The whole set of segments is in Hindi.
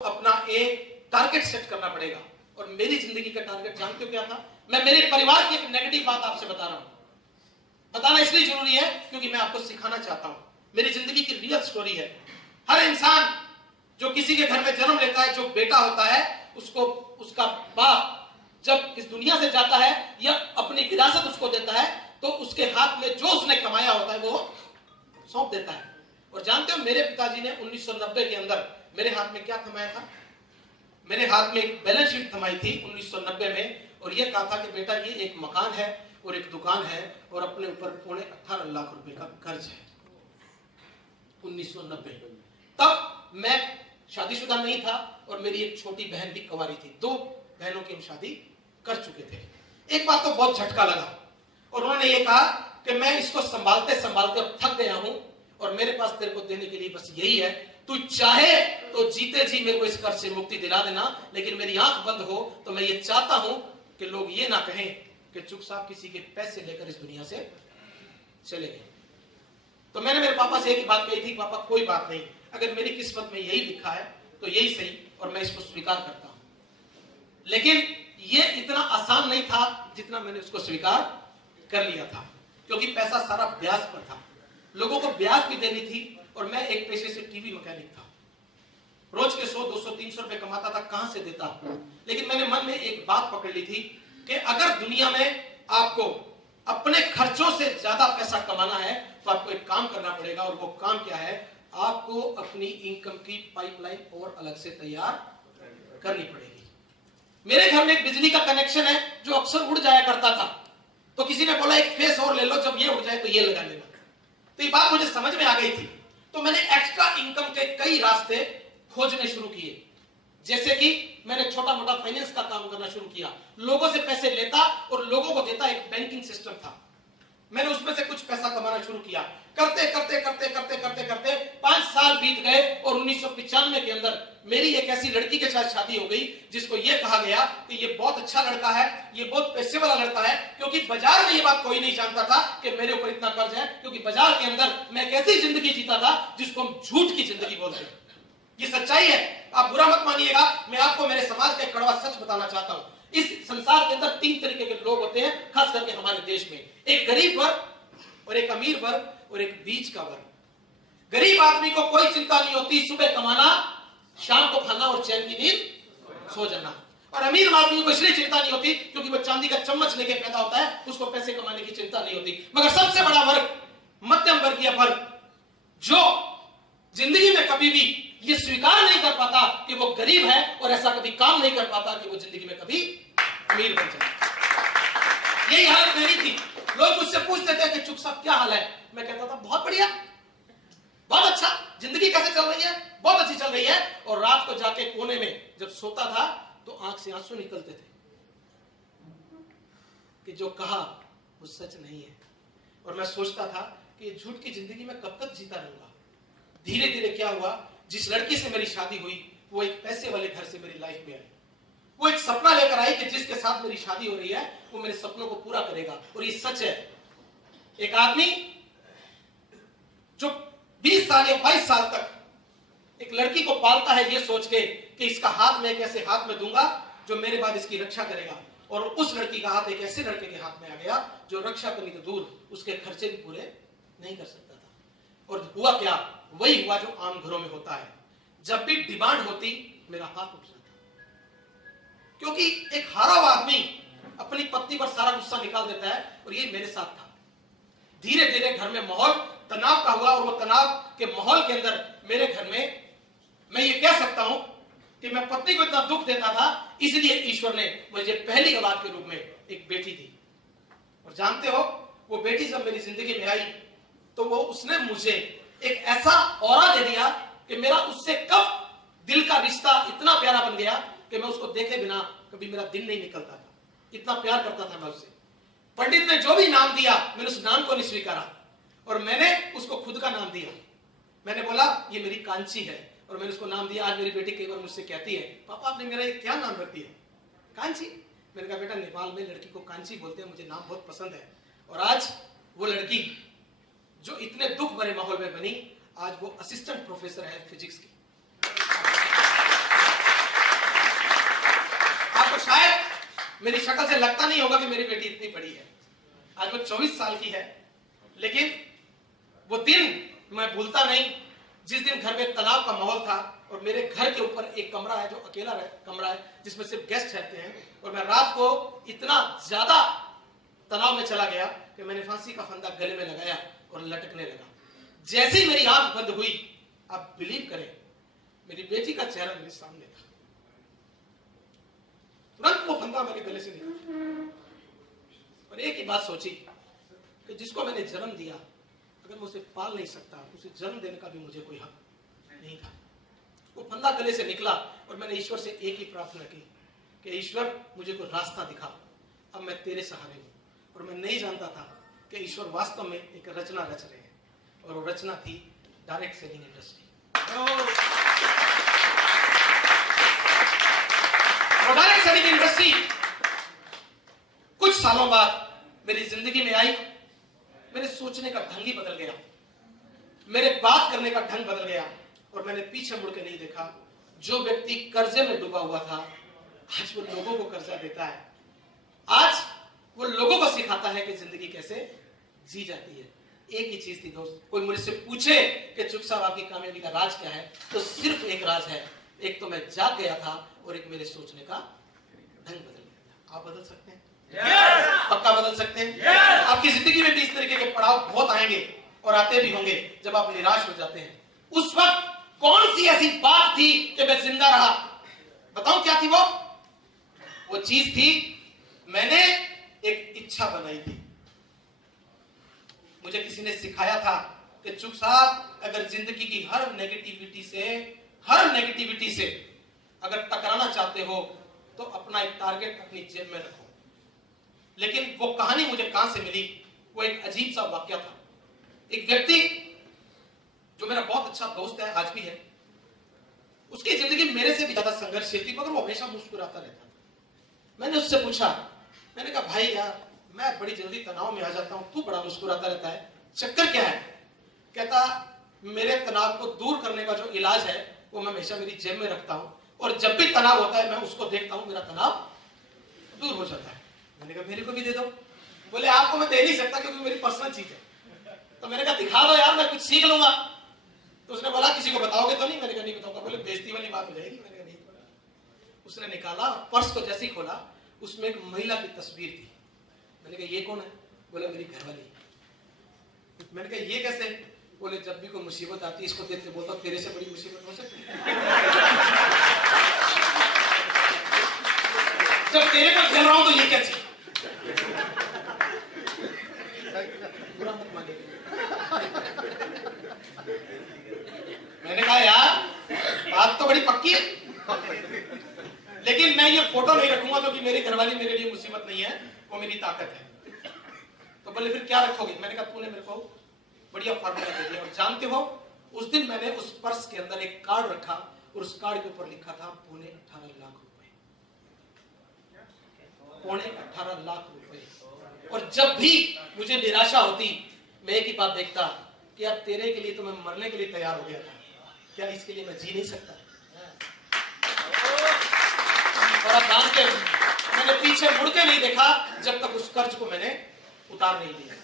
अपना एक टारगेट सेट करना पड़ेगा। और मेरी जिंदगी का टारगेट जानते हो क्या था? मैं मेरे परिवार की एक नेगेटिव बात आपसे बता रहा हूं। बताना इसलिए जरूरी है क्योंकि मैं आपको सिखाना चाहता हूं, मेरी जिंदगी की रियल स्टोरी है। हर इंसान जो किसी के घर में जन्म लेता है, जो बेटा होता है, उसको उसका बाप जब इस दुनिया से जाता है या अपनी विरासत उसको देता है, तो उसके हाथ में जो उसने कमाया होता है वो सौंप देता है। और जानते हो मेरे पिताजी ने 1990 के अंदर मेरे हाथ में क्या थमाया था? मेरे हाथ में एक बैलेंस शीट थमाई थी 1990 में, और यह कहा था कि बेटा ये एक मकान है और एक दुकान है और अपने ऊपर 18.5 लाख रुपए का कर्ज है। 1990 तब मैं शादीशुदा नहीं था और मेरी एक छोटी बहन भी कुंवारी थी। 2 बहनों की हम शादी कर चुके थे। एक बात तो बहुत झटका लगा और उन्होंने ये कहा कि मैं इसको संभालते संभालते थक गया हूं और मेरे पास तेरे को देने के लिए बस यही है, तू चाहे तो जीते जी मेरे को इस कर्ज से मुक्ति दिला देना, लेकिन मेरी आंख बंद हो तो मैं ये चाहता हूं कि लोग ये ना कहें कि चुग साहब किसी के पैसे लेकर इस दुनिया से चले गए। तो मैंने मेरे पापा से एक ही बात कही थी, पापा कोई बात नहीं, अगर मेरी किस्मत में यही लिखा है तो यही सही और मैं इसको स्वीकार करता हूं। लेकिन ये इतना आसान नहीं था जितना मैंने उसको स्वीकार कर लिया था, क्योंकि पैसा सारा ब्याज पर था, लोगों को ब्याज भी देनी थी और मैं एक पेशे से टीवी मैकेनिक था, रोज के 100, 200, 300 रुपए कमाता था, कहां से देता। लेकिन मैंने मन में एक बात पकड़ ली थी कि अगर दुनिया में आपको अपने खर्चों से ज्यादा पैसा कमाना है तो आपको एक काम करना पड़ेगा, और वो काम क्या है? आपको अपनी इनकम की पाइपलाइन और अलग से तैयार करनी पड़ेगी। मेरे घर में एक बिजली का कनेक्शन है जो अक्सर उड़ जाया करता था, तो किसी ने बोला एक फेस और ले लो, जब ये उड़ जाए तो ये लगा लेना। तो ये बात मुझे समझ में आ गई थी, तो मैंने एक्स्ट्रा इनकम के कई रास्ते खोजने शुरू किए। जैसे कि मैंने छोटा मोटा फाइनेंस का काम करना शुरू किया, लोगों से पैसे लेता और लोगों को देता, एक बैंकिंग सिस्टम था। मैंने उसमें से कुछ पैसा कमाना शुरू किया। करते करते करते करते करते करते 5 साल बीत गए और 1995 के अंदर मेरी एक ऐसी लड़की के साथ शादी हो गई जिसको ये कहा गया कि ये बहुत अच्छा लड़का है, ये बहुत पैसे वाला लड़का है, क्योंकि बाजार में ये बात कोई नहीं जानता था कि मेरे ऊपर इतना कर्ज है, क्योंकि बाजार के अंदर मैं एक ऐसी जिंदगी जीता था जिसको हम झूठ की जिंदगी बोलते हैं। ये सच्चाई है, आप बुरा मत मानिएगा, मैं आपको मेरे समाज का कड़वा सच बताना चाहता हूं। इस संसार के अंदर 3 तरीके के लोग होते हैं, खास करके हमारे देश में, एक गरीब वर्ग और एक अमीर वर्ग और एक बीच का वर्ग। गरीब आदमी को कोई चिंता नहीं होती, सुबह कमाना, शाम को खाना और चैन की नींद सो जाना। और अमीर आदमी को इसलिए चिंता नहीं होती क्योंकि वो चांदी का चम्मच लेके पैदा होता है, उसको पैसे कमाने की चिंता नहीं होती। मगर सबसे बड़ा वर्ग मध्यम वर्गीय वर्ग, जो जिंदगी में कभी भी ये स्वीकार नहीं कर पाता कि वो गरीब है और ऐसा कभी काम नहीं कर पाता कि वो जिंदगी में कभी अमीर बन जाए। यही हालत मेरी थी। लोग मुझसे पूछते थे कि चुग साहब क्या हाल है? मैं कहता था बहुत बढ़िया, बहुत अच्छा, जिंदगी कैसे चल रही है? बहुत अच्छी चल रही है। और रात को जाके कोने में जब सोता था तो आंख से आंसू निकलते थे कि जो कहा वो सच नहीं है। और मैं सोचता था कि झूठ की जिंदगी में कब तक जीता रहूंगा। धीरे धीरे क्या हुआ, जिस लड़की से मेरी शादी हुई वो एक पैसे वाले घर से मेरी लाइफ में आई। वो एक सपना लेकर आई कि जिसके साथ मेरी शादी हो रही है वो मेरे सपनों को पूरा करेगा। और ये सच है, एक आदमी जो 20 साल या 22 साल तक एक लड़की को पालता है ये सोच के कि इसका हाथ मैं एक ऐसे हाथ में दूंगा जो मेरे बाद इसकी रक्षा करेगा, और उस लड़की का हाथ एक ऐसे लड़के के हाथ में आ गया जो रक्षा करने तो दूर उसके खर्चे भी पूरे नहीं कर सकता था। और हुआ क्या? वही हुआ जो आम घरों में होता है, जब भी डिमांड होती मेरा हाथ उठ जाता, क्योंकि एक हारा हुआ आदमी अपनी पत्नी पर सारा गुस्सा निकाल देता है। और ये मेरे साथ था। धीरे धीरे घर में माहौल तनाव का हुआ, और वो तनाव के माहौल के अंदर मेरे घर में मैं ये कह सकता हूं कि मैं पत्नी को इतना दुख देता था, इसलिए ईश्वर ने मुझे पहली औलाद के रूप में एक बेटी दी। और जानते हो वो बेटी जब मेरी जिंदगी में आई तो वो उसने मुझे एक ऐसा ऑरा दे दिया कि मेरा उससे कब दिल का रिश्ता इतना प्यारा बन गया कि मैं उसको देखे बिना कभी मेरा दिन नहीं निकलता था, इतना प्यार करता था मैं उससे। पंडित ने जो भी नाम दिया मैंने उस नाम को नहीं स्वीकारा और मैंने उसको खुद का नाम दिया। मैंने बोला ये मेरी कांची है, और मैंने उसको नाम दिया। आज मेरी बेटी कई बार मुझसे कहती है, पापा आपने मेरा ये क्या नाम रख दिया? कांची। मैंने कहा बेटा नेपाल में लड़की को कांची बोलते हैं, मुझे नाम बहुत पसंद है। और आज वो लड़की जो इतने दुख भरे माहौल में बनी, आज वो असिस्टेंट प्रोफेसर है फिजिक्स की। मेरी शक्ल से लगता नहीं होगा कि मेरी बेटी इतनी बड़ी है। आज वो 24 साल की है, लेकिन वो दिन मैं भूलता नहीं जिस दिन घर में तनाव का माहौल था और मेरे घर के ऊपर एक कमरा है जो अकेला कमरा है जिसमें सिर्फ गेस्ट रहते हैं, और मैं रात को इतना ज्यादा तनाव में चला गया कि मैंने फांसी का फंदा गले में लगाया और लटकने लगा। जैसे ही मेरी आंख बंद हुई, आप बिलीव करें, मेरी बेटी का चेहरा मेरे सामने था। तुरंत वो फंदा मेरे गले से निकला और एक ही बात सोची कि जिसको मैंने जन्म दिया, अगर मैं उसे पाल नहीं सकता, उसे जन्म देने का भी मुझे कोई हक नहीं था। वो फंदा गले से निकला और मैंने ईश्वर से एक ही प्रार्थना की कि ईश्वर मुझे कोई रास्ता दिखा, अब मैं तेरे सहारे हूं। और मैं नहीं जानता था कि ईश्वर वास्तव में एक रचना रच रहे हैं, और वो रचना थी डायरेक्ट सेलिंग इंडस्ट्री। और डायरेक्ट सेलिंग इंडस्ट्री कुछ सालों बाद मेरी जिंदगी में आई। मेरे सोचने का ढंग ही बदल गया, मेरे बात करने का ढंग बदल गया, और मैंने पीछे मुड़ के नहीं देखा। जो व्यक्ति कर्जे में डूबा हुआ था, आज वो लोगों को कर्जा देता है। आज वो लोगों को सिखाता है कि जिंदगी कैसे जी जाती है। एक ही चीज थी दोस्त, कोई मुझसे पूछे कि चुप साहब आपकी कामयाबी का राज क्या है, तो सिर्फ एक राज है, एक तो मैं जाग गया था और एक मेरे सोचने का ढंग बदल गया था। आप बदल सकते हैं? yes! पक्का बदल सकते हैं? yes! आपकी जिंदगी में भी इस तरीके के पड़ाव बहुत आएंगे और आते भी होंगे जब आप निराश हो जाते हैं। उस वक्त कौन सी ऐसी बात थी कि मैं जिंदा रहा? बताऊं क्या थी वो चीज थी, मैंने एक इच्छा बनाई थी। मुझे किसी ने सिखाया था कि चुप साहब, अगर जिंदगी की हर नेगेटिविटी से अगर टकराना चाहते हो तो अपना एक टारगेट अपनी जेब में रखो। लेकिन वो कहानी मुझे कहां से मिली? वो एक अजीब सा वाकया था। एक व्यक्ति जो मेरा बहुत अच्छा दोस्त है, आज भी है, उसकी जिंदगी मेरे से भी ज्यादा संघर्षशील थी, मगर वो हमेशा मुस्कुराता रहता था। मैंने उससे पूछा, मैंने कहा भाई यार, मैं बड़ी जल्दी तनाव में आ जाता हूं, तू बड़ा मुस्कुराता रहता है, चक्कर क्या है? कहता, मेरे तनाव को दूर करने का जो इलाज है वो मैं हमेशा मेरी जेब में रखता हूं, और जब भी तनाव होता है मैं उसको देखता हूं, मेरा तनाव दूर हो जाता है। मैंने कहा मेरे को भी दे दो। बोले आपको मैं दे नहीं सकता क्योंकि मेरी पर्सनल चीज है। तो मैंने कहा दिखा दो यार, मैं कुछ सीख लूंगा। तो उसने बोला किसी को बताओगे तो नहीं? मैंने कहा नहीं बताऊंगा। बोले बेइज्जती वाली बात हो जाएगी। मैंने कहा नहीं। उसने निकाला, पर्स को जैसे ही खोला, उसमें एक महिला की तस्वीर थी। मैंने कहा ये कौन है? बोले मेरी घरवाली। मैंने कहा ये कैसे? बोले जब भी कोई मुसीबत आती है इसको देख के बोलता हूं तेरे से बड़ी मुसीबत हो सकती है। जब तेरे पर झेल रहा हूं तो ये क्या चीज? बुरा मत मानिए। मैंने कहा यार बात तो बड़ी पक्की है, लेकिन मैं ये फोटो नहीं रखूंगा क्योंकि मेरी घरवाली मेरे लिए मुसीबत नहीं है, वो मेरी ताकत है। तो बोले फिर क्या रखोगे? मैंने कहा तूने मेरे को बढ़िया फार्मूला दे दिया। और जानते हो, उस दिन मैंने उस पर्स के अंदर एक कार्ड रखा और उस कार्ड के ऊपर लिखा था 18.5 लाख रुपए। 18.5 लाख रुपए। और जब भी मुझे निराशा होती, मैं एक ही बात देखता कि यार तेरे के लिए तो मैं मरने के लिए तैयार हो गया था, क्या इसके लिए मैं जी नहीं सकता? और अब जानते हो, मैंने पीछे मुड़ के नहीं देखा जब तक उस कर्ज को मैंने उतार नहीं लिया।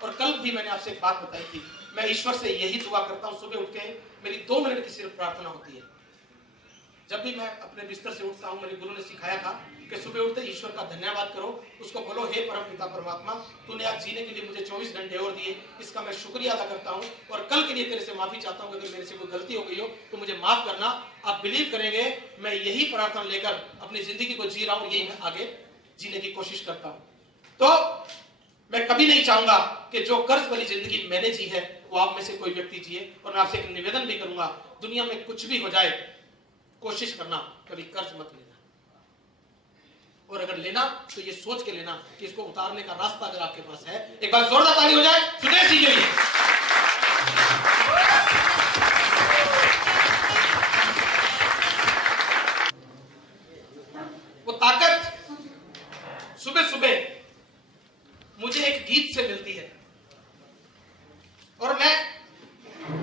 और कल भी मैंने आपसे एक बात बताई थी, मैं ईश्वर से यही दुआ करता हूं, सुबह उठ के मेरी 2 मिनट की सिर्फ प्रार्थना होती है। जब भी मैं अपने बिस्तर से उठता हूं, मेरे गुरु ने सिखाया था कि सुबह उठते ईश्वर का धन्यवाद करो, उसको बोलो हे परम पिता परमात्मा, तूने आज जीने के लिए मुझे 24 घंटे और दिए, इसका मैं शुक्रिया अदा करता हूं, और कल के लिए तेरे से माफी चाहता हूं। अगर मेरे से कोई गलती हो गई हो तो मुझे माफ करना। आप बिलीव करेंगे, मैं यही प्रार्थना लेकर अपनी जिंदगी को जी रहा हूं, यही मैं आगे जीने की कोशिश करता हूं। तो मैं कभी नहीं चाहूंगा कि जो कर्ज वाली जिंदगी मैंने जी है वो आप में से कोई व्यक्ति जिए। और मैं आपसे एक निवेदन भी करूंगा, दुनिया में कुछ भी हो जाए, कोशिश करना कभी कर्ज मत लेना, और अगर लेना तो ये सोच के लेना कि इसको उतारने का रास्ता अगर आपके पास है। एक बार जोरदार ताली हो जाए सुदेश जी के लिए। वो ताकत सुबह सुबह मुझे एक गीत से मिलती है, और मैं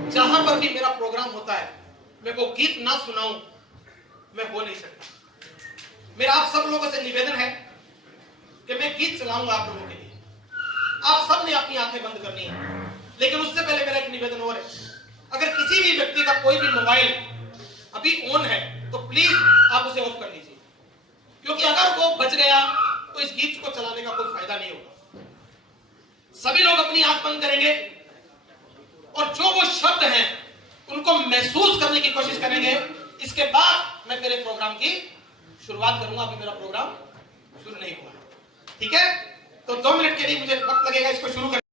जहां पर भी मेरा प्रोग्राम होता है, मैं वो गीत ना सुनाऊं मैं हो नहीं सकता। मेरा आप सब लोगों से निवेदन है कि मैं गीत चलाऊंगा आप लोगों के लिए। आप सब ने अपनी आंखें बंद करनी है, लेकिन उससे पहले मेरा एक निवेदन और है। अगर किसी भी व्यक्ति का कोई भी मोबाइल अभी ऑन है तो प्लीज आप उसे ऑफ कर लीजिए, क्योंकि अगर वो बच गया तो इस गीत को चलाने का कोई फायदा नहीं होगा। सभी लोग अपनी आंख बंद करेंगे और जो वो शब्द हैं उनको महसूस करने की कोशिश करेंगे। इसके बाद मैं मेरे प्रोग्राम की शुरुआत करूंगा। अभी मेरा प्रोग्राम शुरू नहीं हुआ, ठीक है? तो 2 मिनट के लिए मुझे वक्त लगेगा इसको शुरू करने